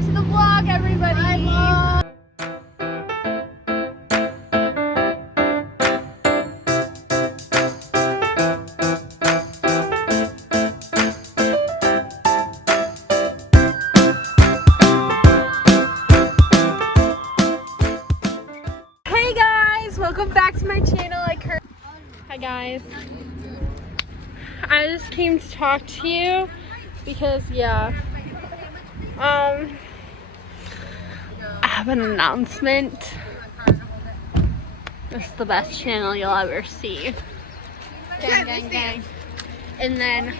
back to the vlog, everybody. Hi, Mom. Hey guys, welcome back to my channel. Hi guys. I just came to talk to you because I have an announcement. This is the best channel you'll ever see. Gang, gang, gang. And then,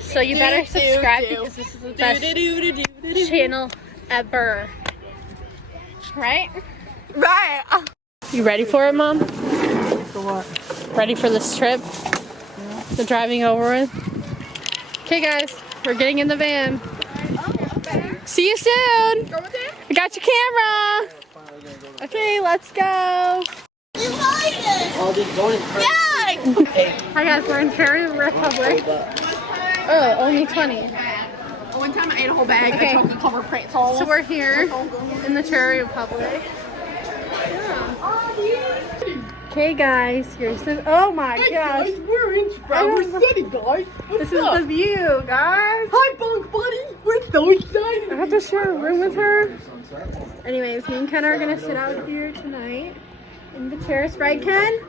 so you better subscribe because this is the best channel ever. Right? Right. You ready for it, Mom? For what? Ready for this trip? The driving over with? Okay guys, we're getting in the van. See you soon! I got your camera! Okay, let's go! Hi guys, we're in Cherry Republic. Oh, only 20. One time I ate a whole bag of chocolate covered pretzels. So we're here in the Cherry Republic. Okay guys, here's the, oh my gosh. Guys, we're in Traverse City, guys. This is the view, guys. Hi, Bunk Buddy. We're so excited. I have to share a room with her. Anyways, me and Ken are gonna sit out here tonight in the chairs, right, Ken?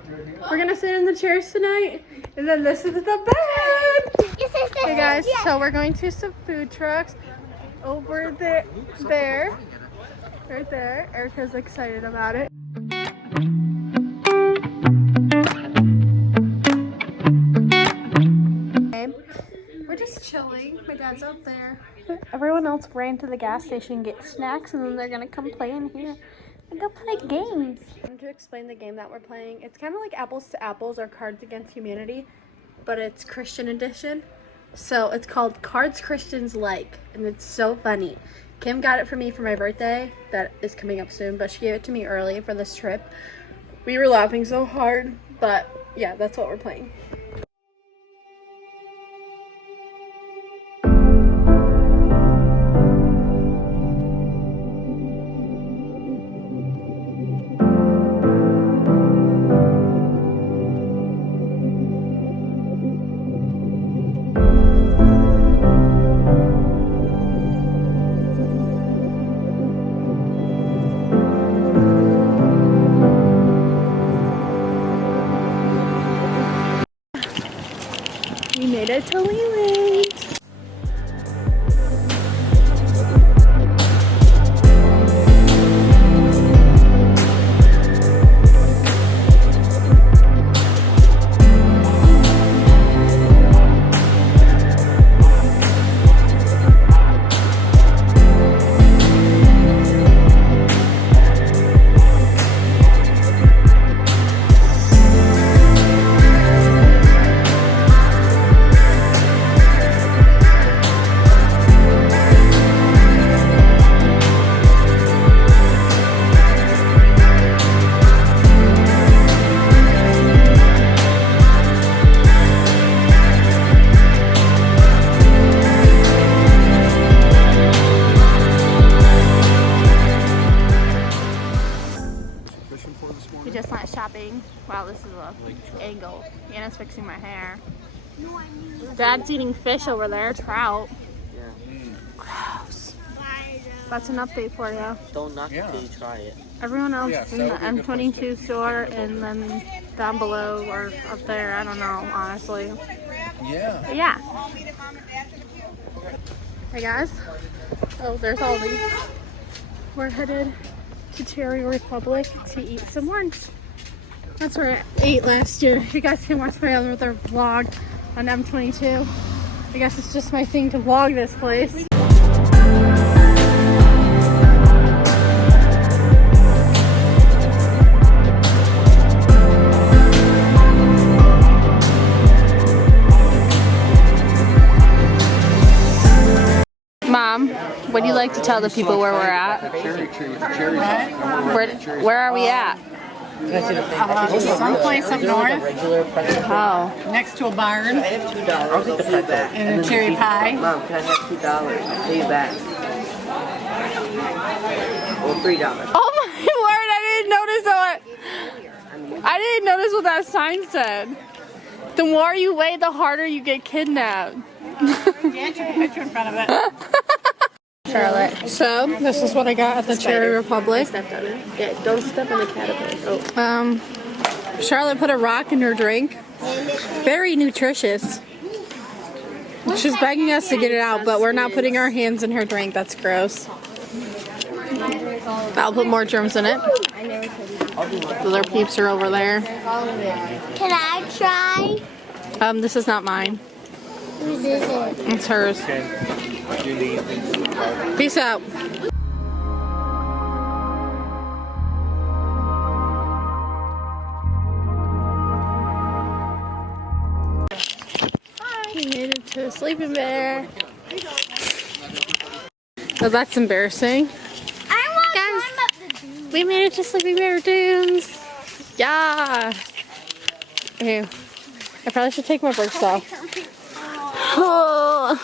We're gonna sit in the chairs tonight, and then this is the bed. Hey guys, so we're going to some food trucks over there, right there. Erica's excited about it. We're just chilling. My dad's out there. Everyone else ran to the gas station and get snacks, and then they're gonna come play in here and go play games. I'm to explain the game that we're playing. It's kind of like Apples to Apples or Cards Against Humanity, but it's Christian edition. So it's called Cards Christians Like, and it's so funny. Kim got it for me for my birthday that is coming up soon, but she gave it to me early for this trip. We were laughing so hard, but yeah, that's what we're playing. We made it to Leland. We just went shopping. Wow, this is a angle. Anna's fixing my hair. Dad's eating fish over there, trout. Gross. That's an update for you. Don't knock it till you try it. Everyone else is in the M22 store, and then down below or up there, I don't know, honestly. Yeah. But yeah. Hey guys. Oh, there's Aldi. We're headed to Cherry Republic to eat some lunch. That's where I ate last year. You guys can watch my other vlog on M22. I guess it's just my thing to vlog this place. Mom, what do you like to tell the people where we're at? Where are we at? Someplace up north. Oh. Next to a barn. I'll take the pet back. And a cherry pie. Mom, can I have $2? I'll pay you back. $3. Oh my word, I didn't notice what that sign said. The more you wait, the harder you get kidnapped. Yeah, take a picture in front of it. Charlotte. So, this is what I got at the Cherry Republic. Stepped on it. Yeah, don't step on the caterpillar. Oh. Charlotte put a rock in her drink. Very nutritious. She's begging us to get it out, but we're not putting our hands in her drink. That's gross. I'll put more germs in it. The other peeps are over there. Can I try? This is not mine. Whose is it? It's hers. Peace out. We made it to a sleeping bear. Oh, that's embarrassing. Guys, we made it to Sleeping Bear Dunes. Yeah. Okay. I probably should take my brakes off. Oh.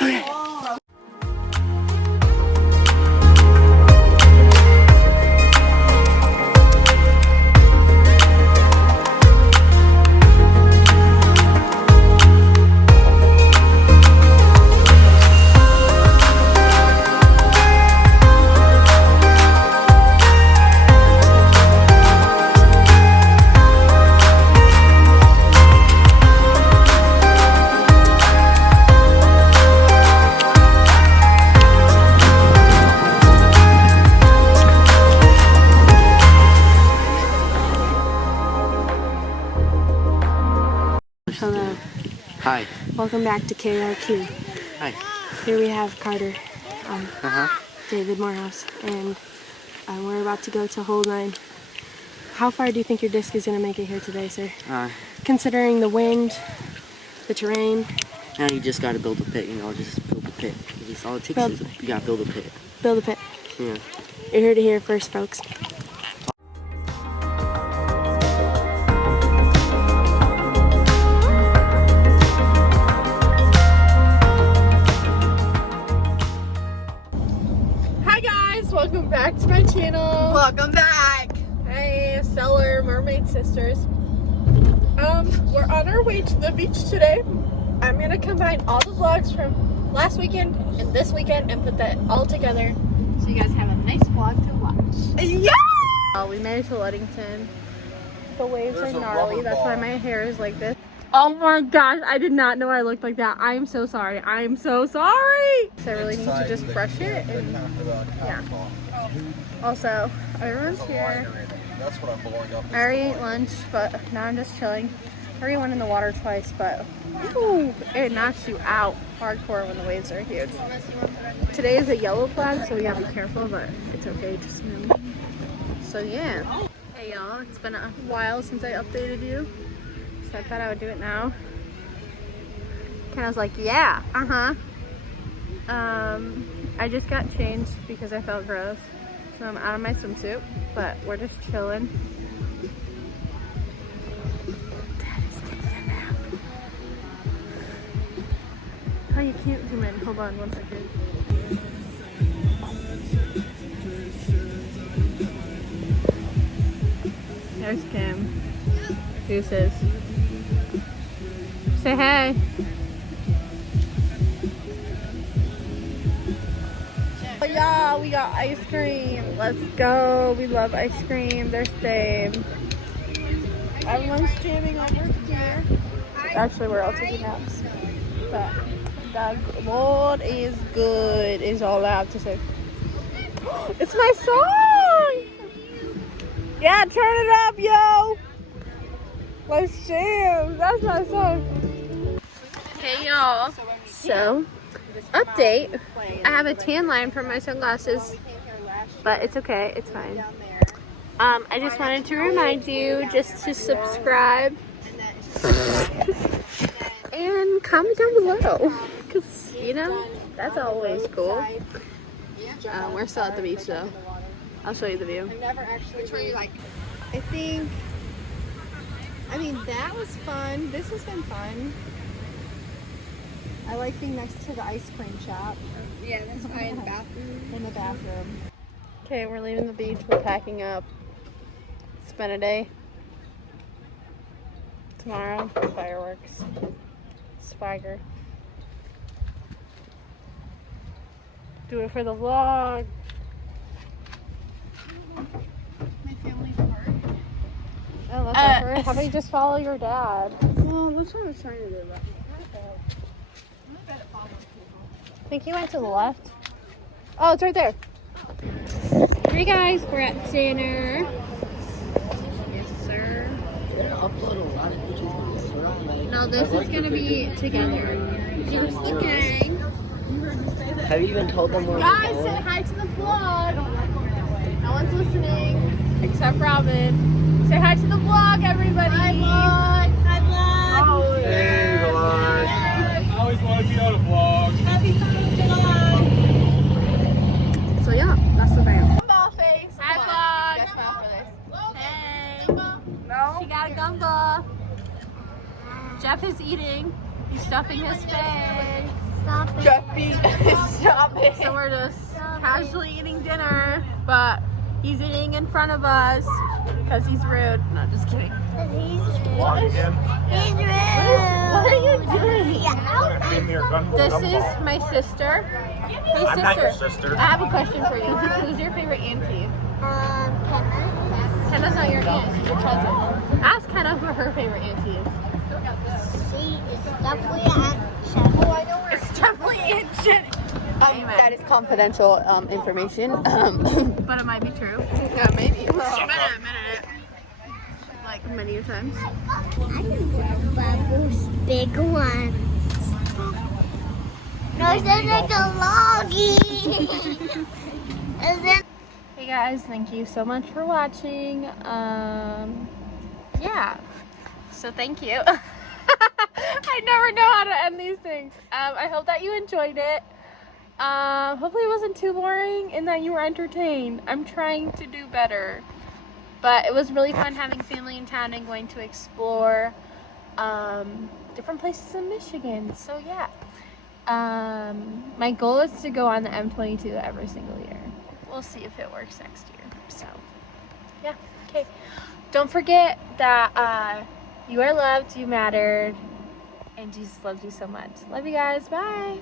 Okay. Hello. Hi. Welcome back to KRQ. Hi. Here we have Carter, David Morehouse, and we're about to go to hole 9. How far do you think your disc is going to make it here today, sir? Considering the wind, the terrain. Now you just gotta build a pit, just build a pit. Just all it takes is you gotta build a pit. Build a pit. Yeah. You're here to hear first, folks. Welcome back to my channel. Welcome back. Hey, Stellar Mermaid Sisters. We're on our way to the beach today. I'm gonna combine all the vlogs from last weekend and this weekend and put that all together so you guys have a nice vlog to watch. Yeah! Oh, we made it to Ludington. The waves are gnarly. That's why my hair is like this. Oh my gosh, I did not know I looked like that. I am so sorry. I am so sorry. So I really need to just brush it and yeah. Also, everyone's here. I already ate lunch, but now I'm just chilling. I already went in the water twice, but ooh, it knocks you out hardcore when the waves are huge. Today is a yellow flag, so we gotta be careful, but it's okay to swim. So yeah. Hey y'all, it's been a while since I updated you. So I thought I would do it now. Kind of was like, yeah, I just got changed because I felt gross. So I'm out of my swimsuit, but we're just chilling. Dad is taking a nap. Oh, you can't zoom in. Hold on 1 second. There's Kim. Deuces. Say hey. Oh yeah, we got ice cream. Let's go. We love ice cream. There's Dave. Everyone's jamming over here. Actually, we're all taking naps. But the Lord is good is all I have to say. It's my song! Yeah, turn it up, yo! Let's jam. That's my song. Hey y'all. So, update. I have a tan line from my sunglasses, but it's okay. It's fine. I just wanted to remind you just to subscribe and comment down below, because that's always cool. We're still at the beach though. I'll show you the view. I mean, that was fun. This has been fun. I like being next to the ice cream shop. Yeah, that's why in the bathroom. In the bathroom. Okay, we're leaving the beach. We're packing up. It's been a day. Tomorrow, fireworks. Swagger. Do it for the vlog. My family's part. Oh, that's awkward. How about you just follow your dad? Well, that's what I was trying to do. But I think he went to the left. Oh, it's right there. Hey guys, we're at dinner. Yes, sir. No, this is gonna be together. Here's the gang. Have you even told them where Guys, say hi to the vlog. No one's listening except Robin. Say hi to the vlog, everybody. Hi, vlog. Hi, vlog. Hey, vlog. I always want to be on a vlog. Happy 4th of July. So yeah, that's the band. Gumball face. Hi, vlog. Hey. No. She got a gumball. Jeff is eating. He's stuffing his face. stop it. Stop it. So we're just casually eating dinner, but he's eating in front of us because he's rude. No, just kidding. He's rude. Vlog again. He's rude. What are you doing? Give me your gun. This is my sister. Hey, I'm not your sister. I have a question for you. Who's your favorite auntie? Kenna. Kenna's not your aunt, she's your cousin. Ask Kenna who her favorite auntie is. She is definitely Aunt Shannon. Oh, I know her. It's definitely Aunt Shannon. Amen. That is confidential information. But it might be true. Yeah, maybe. She might have admitted it. Like many times. I can get bubbles, big ones. No, it's like a loggy. Hey guys, thank you so much for watching. Yeah. So thank you. I never know how to end these things. I hope that you enjoyed it. Hopefully it wasn't too boring and that you were entertained. I'm trying to do better. But it was really fun having family in town and going to explore different places in Michigan. So yeah. My goal is to go on the M22 every single year. We'll see if it works next year. So yeah. Okay. Don't forget that you are loved, you mattered, and Jesus loves you so much. Love you guys. Bye.